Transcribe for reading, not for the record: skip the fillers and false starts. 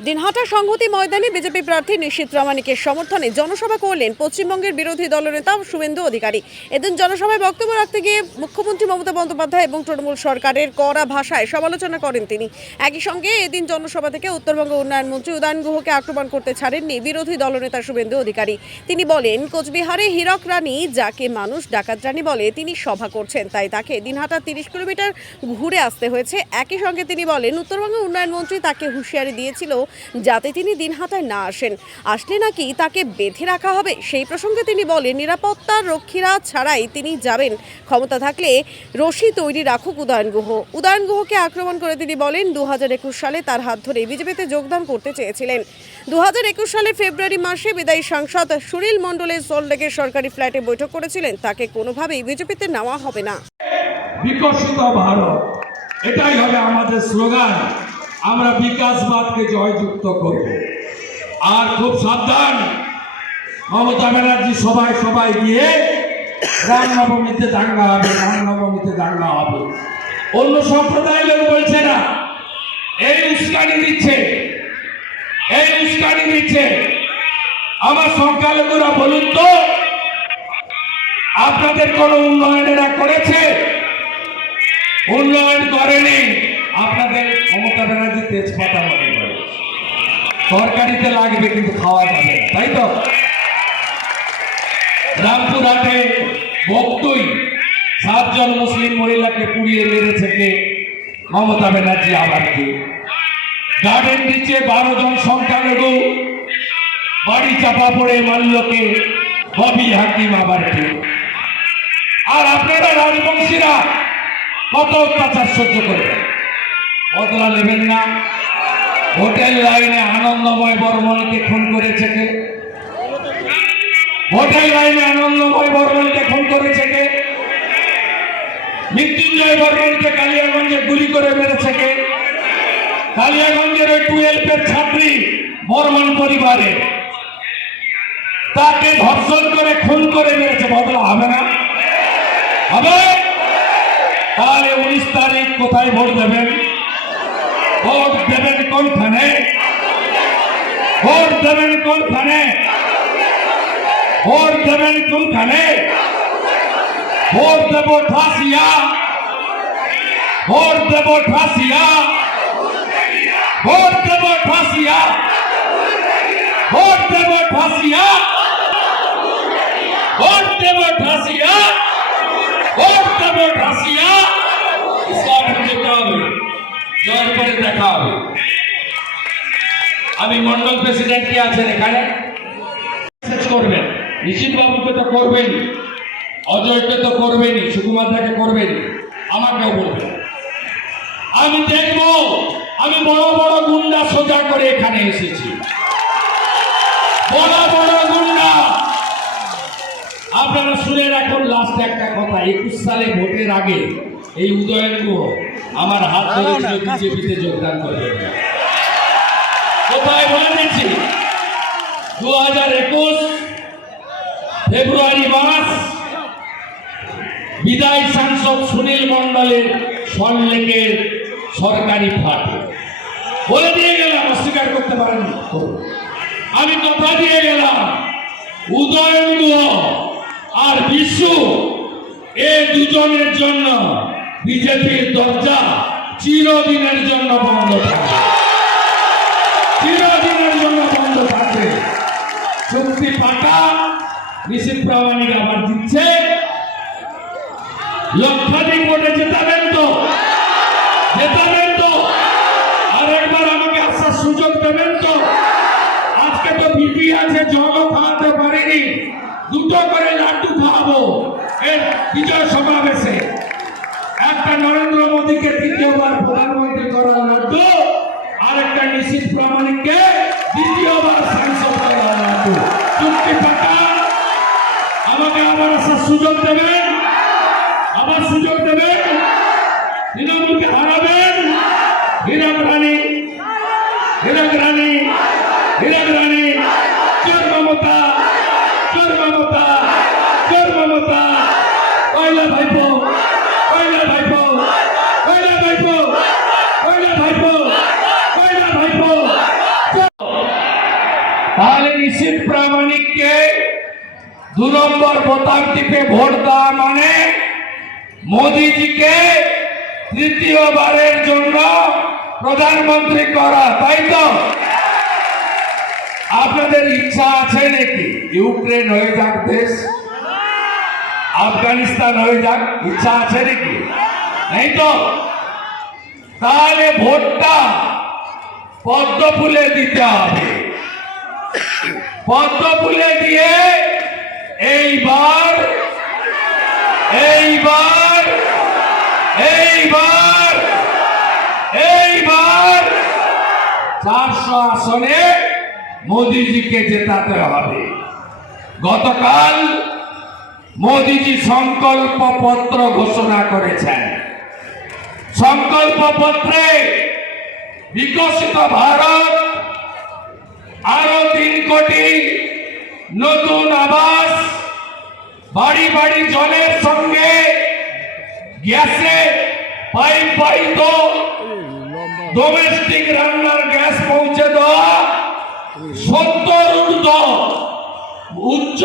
দিনহাটা সংহতি ময়দানে বিজেপি প্রার্থী নিশীথ প্রামাণিকের সমর্থনে জনসভা করলেন পশ্চিমবঙ্গের বিরোধী দলনেতা শুভেন্দু অধিকারী। এদিন জনসভায় বক্তব্য রাখতে গিয়ে মুখ্যমন্ত্রী মমতা বন্দ্যোপাধ্যায় এবং তৃণমূল সরকারের কড়া ভাষায় সমালোচনা করেন তিনি। একই সঙ্গে এদিন জনসভা থেকে উত্তরবঙ্গ উন্নয়ন মন্ত্রী উদয়ন গুহকে আক্রমণ করতে ছাড়েননি বিরোধী দলনেতা শুভেন্দু অধিকারী। তিনি বলেন, কোচবিহারে হীরক রানী, যাকে মানুষ ডাকাত রানী বলে, তিনি সভা করছেন, তাই তাকে দিনহাটা 30 কিলোমিটার ঘুরে আসতে হয়েছে। একই সঙ্গে তিনি বলেন, উত্তরবঙ্গ উন্নয়ন মন্ত্রী তাকে হুঁশিয়ারি দিয়েছিল যাতে তিনি দিনহাটায় না আসলে নাকি তাকে বেঁধে রাখা হবে। সেই প্রসঙ্গে তিনি বলেন, নিরাপত্তার রক্ষীরা ছাড়াই তিনি যাবেন, ক্ষমতা থাকলে রশি তৈরি রাখুক উদয়ন গুহ। উদয়ন গুহকে আক্রমণ করে তিনি বলেন, 2021 সালে তার হাত ধরে বিজেপিতে যোগদান করতে চেয়েছিলেন। 2021 সালের ফেব্রুয়ারি মাসে বিদায়ী সাংসদ সুনীল মণ্ডলের সল্টলেকের সরকারি ফ্ল্যাটে বৈঠক করেছিলেন। তাকে কোনোভাবেই বিজেপিতে নেওয়া হবে না। বিকশিত ভারত, এটাই হবে আমাদের স্লোগান। আমরা বিকাশবাদকে জয়যুক্ত করব। আর খুব সাবধান, মমতা ব্যানার্জি সবাই গিয়ে রামনবমীতে দাঙ্গা হবে, রামনবমীতে দাঙ্গা হবে। অন্য সম্প্রদায়ের লোক বলছে না, এই উস্কানি দিচ্ছে। আমার সংখ্যালঘুরা বলুন তো, আপনাদের কোন উন্নয়নেরা করেছে? উন্নয়ন করেনি। আপনাদের মমতা ব্যানার্জি তেজপাতা মনে করে তরকারিতে লাগবে, কিন্তু খাওয়া যাবে না, তাই তো? রামপুরহাটে বক্তই 7 জন মুসলিম মহিলাকে পুড়িয়ে মেরেছে কে? মমতা ব্যানার্জি। আবার কে? গার্ডেন নিচে 12 জন সংখ্যালঘু বাড়ি চাপা পড়ে মাল্যকে ববি হাকিম। আবার কে? আর আপনারা রাজবংশীরা কত অত্যাচার সহ্য করবেন? বদলা নেবেন না? হোটেল লাইনে আনন্দময় বর্মনকে খুন করেছে কে? হোটেল লাইনে আনন্দময় বর্মনকে খুন করেছে কে? মৃত্যুঞ্জয় বর্মনকে কালিয়াগঞ্জে গুলি করে মেরেছে কে? কালিয়াগঞ্জের 12 ছাত্রী বর্মন পরিবারে, তাকে ধর্ষণ করে খুন করে মেরেছে। বদলা হবে না? হবে? তাহলে 19 তারিখ কোথায় ভোট দেবেন? ভোট দেবেন কোনখানে? ভোট দেবেন কোনখানে? ভোট দেবেন কোনখানে? ভোট দেব ঠাসিয়া, ভোট দেব ঠাসিয়া, ভোট দেব ঠাসিয়া, ভোট দেব ঠাসিয়া, ভোট দেব ঠাসিয়া, ভোট দেব ঠাসিয়া। জয়ের পরে দেখা হবে। আমি মন্ডল প্রেসিডেন্ট কি আছেন এখানে, করবেন। নিশীথ বাবুকে তো করবেন, অজয়কে তো করবেনই, সুকুমারদাকে করবেন, আমাকেও বলবেন। আমি দেখব, আমি বড় বড় গুন্ডা সোজা করে এখানে এসেছি, বড় বড় গুন্ডা। আপনারা শুনে রাখুন লাস্ট একটা কথা, 21 সালে ভোটের আগে এই উদয়ন গুহ আমার হাত ধরে বিজেপিতে যোগদান করবে। কোথায় বলে দিচ্ছি, 2021 ফেব্রুয়ারি মাস বিদায়ী সাংসদ সুনীল মণ্ডলের সল্টলেকের সরকারি ফ্ল্যাটে বলে দিয়ে গেলাম, অস্বীকার করতে পারেন। আমি কথা দিয়ে গেলাম, উদয়ন গুহ আর বিশু এই দুজনের জন্য বিজেপির দরজা চিরদিনের জন্য বন্ধ থাকবে, চিরদিনের জন্য বন্ধ থাকবে। চুক্তি পাকা, নিশীথ প্রামাণিক আবার দিচ্ছে। লক্ষাধিক ভোটে জেতাবেন তো? জেতাবেন তো? আর একবার আমাকে আসার সুযোগ দেবেন তো? আজকে তো বিপি আছে, জলও খাওয়াতে পারিনি, 2টো করে লাড্ডু খাওয়াবো এর বিজয় সমাবেশে। একটা নরেন্দ্র মোদীকে 3য়বার প্রধানমন্ত্রী করার লাড্ডু, আর একটা নিশীথ প্রামাণিককে 2য়বার সাংসদ করার লাড্ডু। চুক্তি পাকা। আমাকে আবার আসার সুযোগ দেবেন, আবার সুযোগ দেবেন। তৃণমূলকে হারাবেন। হীরক রানী, হীরক রানী, হীরক রানী, চোর মমতা, চোর মমতা, চোর মমতা। কয়লা ভাইপো, কয়লা ভাইপো, কয়লা ভাইপো, কয়লা ভাইপো, কয়লা ভাইপো। নিশীথ প্রামাণিককে 2 নম্বর বোতাম টিপে ভোট দেওয়া মানে মোদিজিকে তৃতীয়বারের জন্য প্রধানমন্ত্রী করা, তাই তো? আপনাদের ইচ্ছা আছে নাকি ইউক্রেন হয়ে যাক দেশ, আফগানিস্তান হয়ে যাক? ইচ্ছা আছে নাকি? নেই তো? তাহলে ভোটটা পদ্ম ফুলে দিতে হবে। পদ্ম ফুলে দিয়ে এইবার এইবার এইবার এইবার 400 আসনে মোদিজিকে জেতাতে হবে। গতকাল মোদিজি সংকল্প পত্র ঘোষণা করেছেন। সংকল্প পত্রে বিকশিত ভারত, আরো 3 কোটি নতুন আবাস, বাড়ি বাড়ি জলের সঙ্গে গ্যাসে পাইপ বাহিত ডোমেস্টিক রান্নার গ্যাস পৌঁছে দেওয়া, 70 উচ্চ